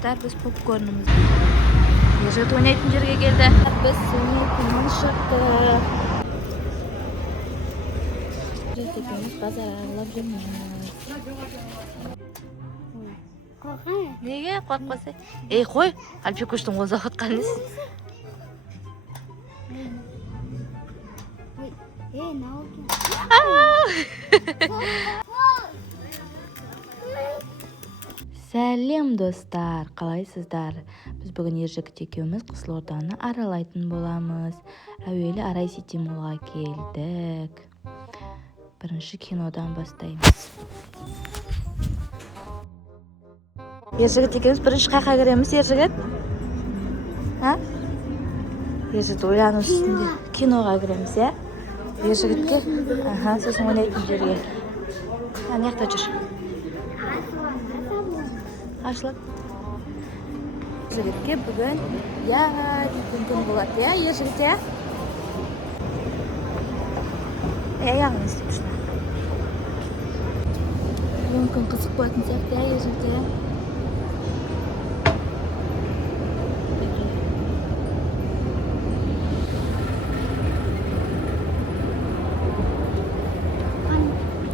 Dostlar, biz popcornumuzu Ежет ойнайтын жерге келді. Біз ойнайтыннан шықтық. Екеуміз базар аралап жүрміз. Неге қорықпасай? Ей, қой, Альпикуштың қозы ақытқан емес. Сәлем достар, қалайсыздар? Біз бүгін ержігіт екеуміз Қызылорданы аралайтын боламыз. Әуелі Арай Сити молға келдік. Бірінші кинодан бастаймыз. Ержігіт екеуміз бірінші қайқа кіреміз, ержігіт? Ержігіт ойлану үстінде киноға кіреміз, е? Ержігітке? Сосын ойнайтын жерге. Неқта жүр? Ашылып. Ержігітке бүгін дейтін күн болады, е? Ержігіт, е? Аяғын істеп жүрді. Мүмкін қызық болатын сияқты, е? Ержігіт, е?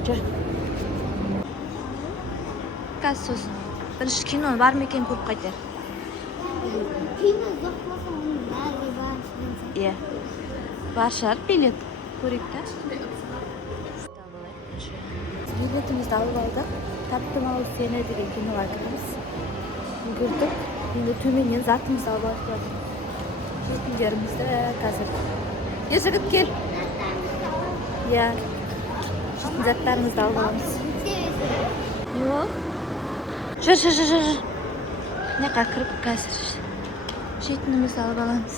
Жүр. Қазір сосын. Бірінші кино бар ма екен көріп қайтар? Кино жоқ болса, оның бәрі бар. Иә. Бар шығар, билет. Көрейік та. Билетімізді алып алдық. Таптым алып сені деген киноға кіреміз. Үлгірдік. Енді төменнен затымызды алып алдық. Жетіндерімізді қазір. Ержігіт кел. Иә. Заттарыңызды алып аламыз. Жүр. Неқа кіріп қазір. Жетінімізді алып аламыз.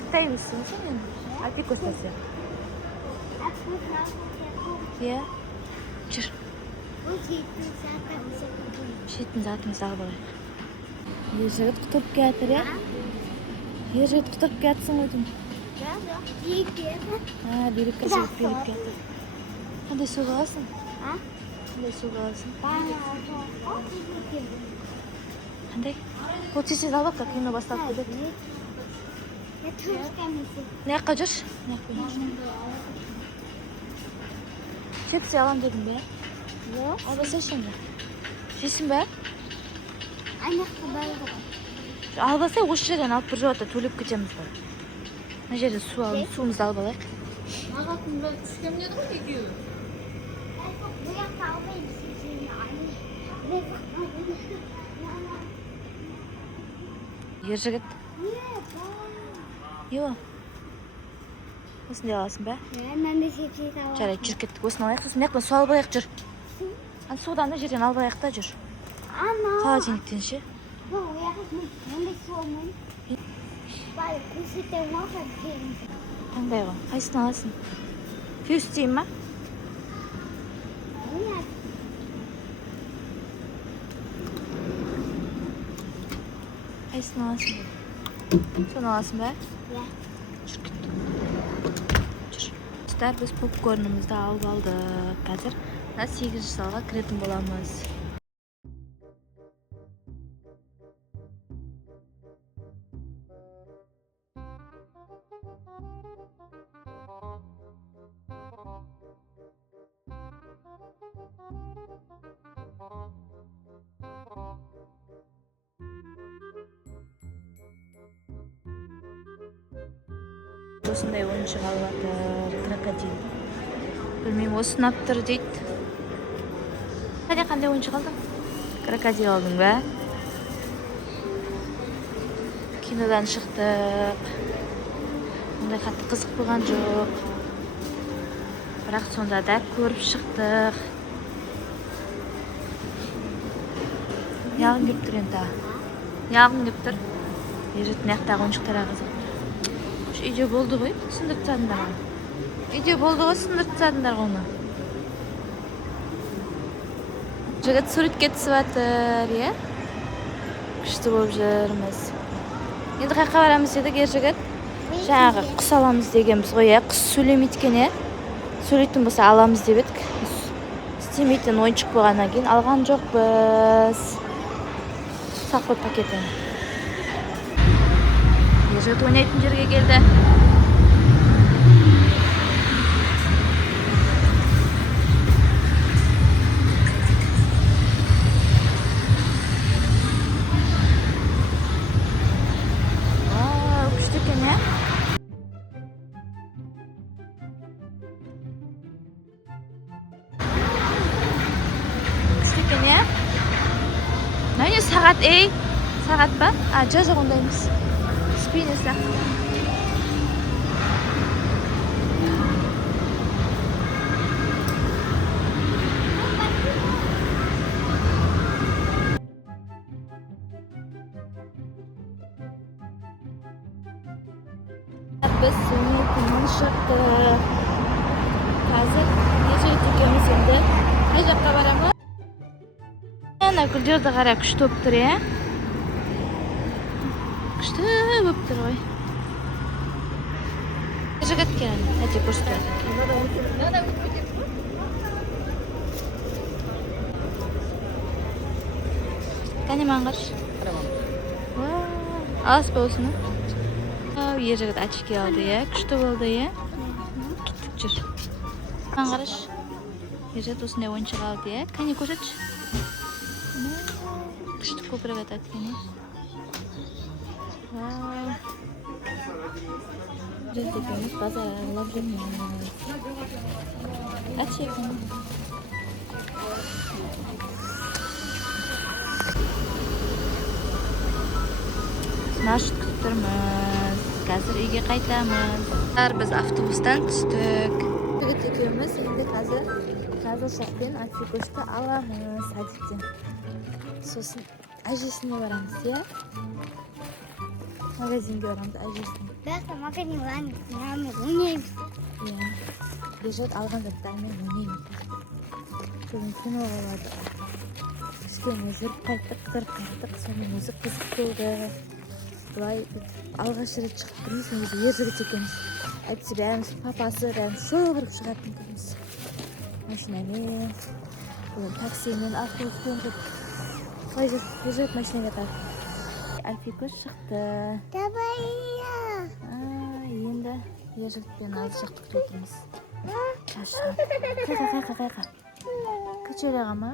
Қытай өссің сен? Альпик өстәсі. Е? Жүр. Жетін затымызды алып алайық. Ержігіт құтырып кәтір, е? Ержігіт құтырып кәтсің өтін. Беріп кәтір. Қандай су қаласың? Қандай су қаласың? Қандай? Ол тесіз алып та кино бастап көдет. Неққа жүр? Шепсе алам дедім бе? Албаса шенде? Жесін бе? Албаса осы жерден алып бір жоғатта төлеп кетеміз бе? Мына жерде суымызды алып алайық. Мағатын бәл түшкемдеді ғой екеуі? Ержігіт. Йо. Осындай аласың бә? Мәнде сепсей табар. Жарайды, жүр кеттік. Осыны алайық. Сосын мияқтан су алып алайық, жүр. Судан да жерден алып алайық та, жүр. Холодильниктен ше? Мәнде су алмайын. Бәрі көрсете мақсат жерін. Қандай ғой? Қайсыны аласың? Фьюз дейін ма? Қайсыны аласың? Соны аласың ба? Иә. Жүр кеттік. Жүр. Достар, біз попкорнымызды алып алдық. Қазір 8-ші залға кіретін боламыз. Осындай ойыншық алып жатыр, крокодил. Білмеймін, осы ұнап тұр дейді. Қандай ойыншық алдың? Крокодил алдың ба? Кинодан шықтық. Ондай қатты қызық болған жоқ. Бірақ сонда да көріп шықтық. Яғын кеп тұр енді. Яғын кеп тұр. Ержігіт мияқтағы ойыншықтарға қызық. Үйде болды ғой, сындырып тастадыңдар ғой. Үйде болды ғой, сындырып тастадыңдар ғой оны. Жігіт суретке түсіп жатыр, е? Күшті болып жүрміз. Енді қайқа барамыз дедік, ержігіт? Жаңағы құс аламыз дегенбіз ғой, е? Құс сөйлемейді екен, е? Сөйлейтін болса аламыз деп едік. істемейтін ойыншық болғаннан кейін алған жоқпыз. Сақой пакетін. Ержігіт ойнайтын жерге келді. Күшті екен, е? Күшті екен, е? Міне сағат, ей? Сағат па? Жоқ ондай емес. Спине сияқты. Біз ойнайтыннан шықтық. Қазір Ержігіт екеуміз енді қай жаққа барамыз? Ана гүлдерді қара, күшті болып тұр, е? Күшті болып тұр ғой. Ержігіт келін, әте көрсетеді. Кәне маңғаш. Алыс ба осыны? Ержігіт очки алды, е? Күшті болды, е? Кеттік жүр. Маңғараш. Ержігіт осындай ойыншық алды, е? Кәне көрсетші. Күшті көпірік атады екен, е? Ержігіт екеуміз базар аралап жүрміз. Әтші екен. Маршрут күтіп тұрмыз. Қазір үйге қайтамыз. Біз автобустан түстік. Ержігіт екеуміз енді қазір жазылшақпен Альфикошты аламыз садиктен. Сосын әжесіне барамыз, е? Магазинге барамыз әжесіне. Бәқі магазин барамыз, ойнаймыз. Ержігіт алған заттармен ойнаймыз. Сосын кино болады. Кішкене жүріп қайттық. Соның өзі қызық болды. Бұлай алғаш рет шығып тұрмыз, негізі Ержігіт екенбіз. Әйтсе бәріміз папасы, бәріміз шөгіріп шығатын көрміз. Машинамен, таксимен, автобуспен жүріп. Қалай жүріп Ержігіт машинаға тартып. Альфикош шықты. Давай. Енді Ержігітпен алыс жақты күтіп отырмыз. Шашы. Қайқа. Көшелеға ма?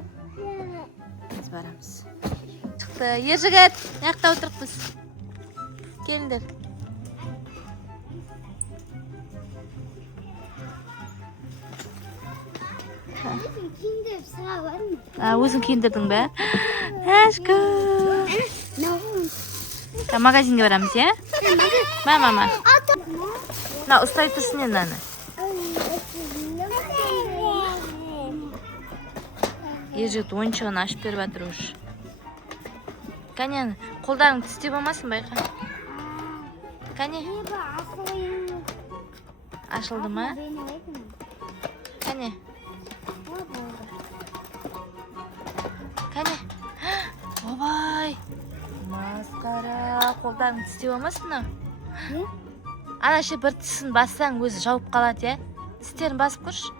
Біз барамыз. Шықты. Ержігіт, яқта отырықпыз. Келіндер. Киімдер sıra var mı? Өзің киіндірдің бе? Әшкүр. Магазинге барамыз, е? Мама. Ұстай тұрсын енді аны. Ержігіт ойыншығын ашып беріп жатыр уж. Кәне, қолдарың тісте болмасын, байқа. Кәне. Ашылды ма? Кәне. Кәне. Обай. Масқара. Қолдарың тісте болмасын, ау? Ана ше бір тісін бассаң өзі жауып қалады, е? Тістерін басып көрші.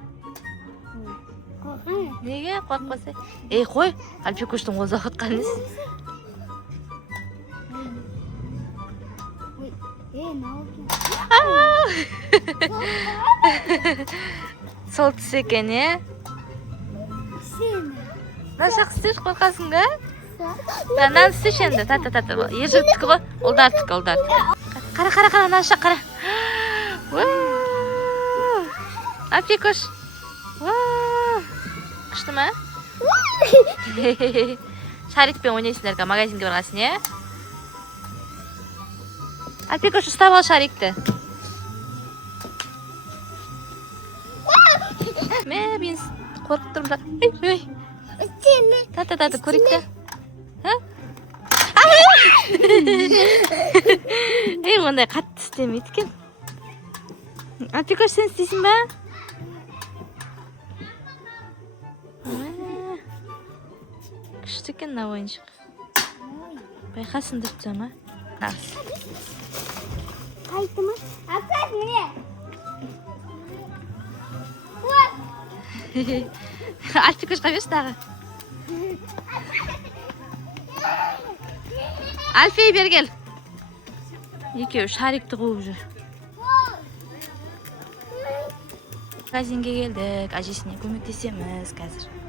Неге? Қорқпаса. Ей, қой. Альфикоштың қоза қытқан несі? Сол тіс екен, е? Нашақ істеш қорқасың ба? Нан істеш енді, тата. Ержігіттікі ғой, олдардікі. Қара, нашақ, қара. Альфикош. Күшті ма? Шарикпен ойнайсыңдар, магазинге барғасын, е? Альфикош, ұстап ал шарикті. Мен қорқып тұрмын. Ой. Тата, көрікті. Ондай қатты істемейді екен. Альфикош, сен істейсің ба? Күшті екен мына ойыншық. Байқасын дұрт ма? Қайты ма? Апас міне. Alp ko'z qo'yibsiz tag'i. Alfiy beri kel. Ikkovi sharikni quvib yur. Magazinga keldik. Ajisine ko'maklashamiz hozir.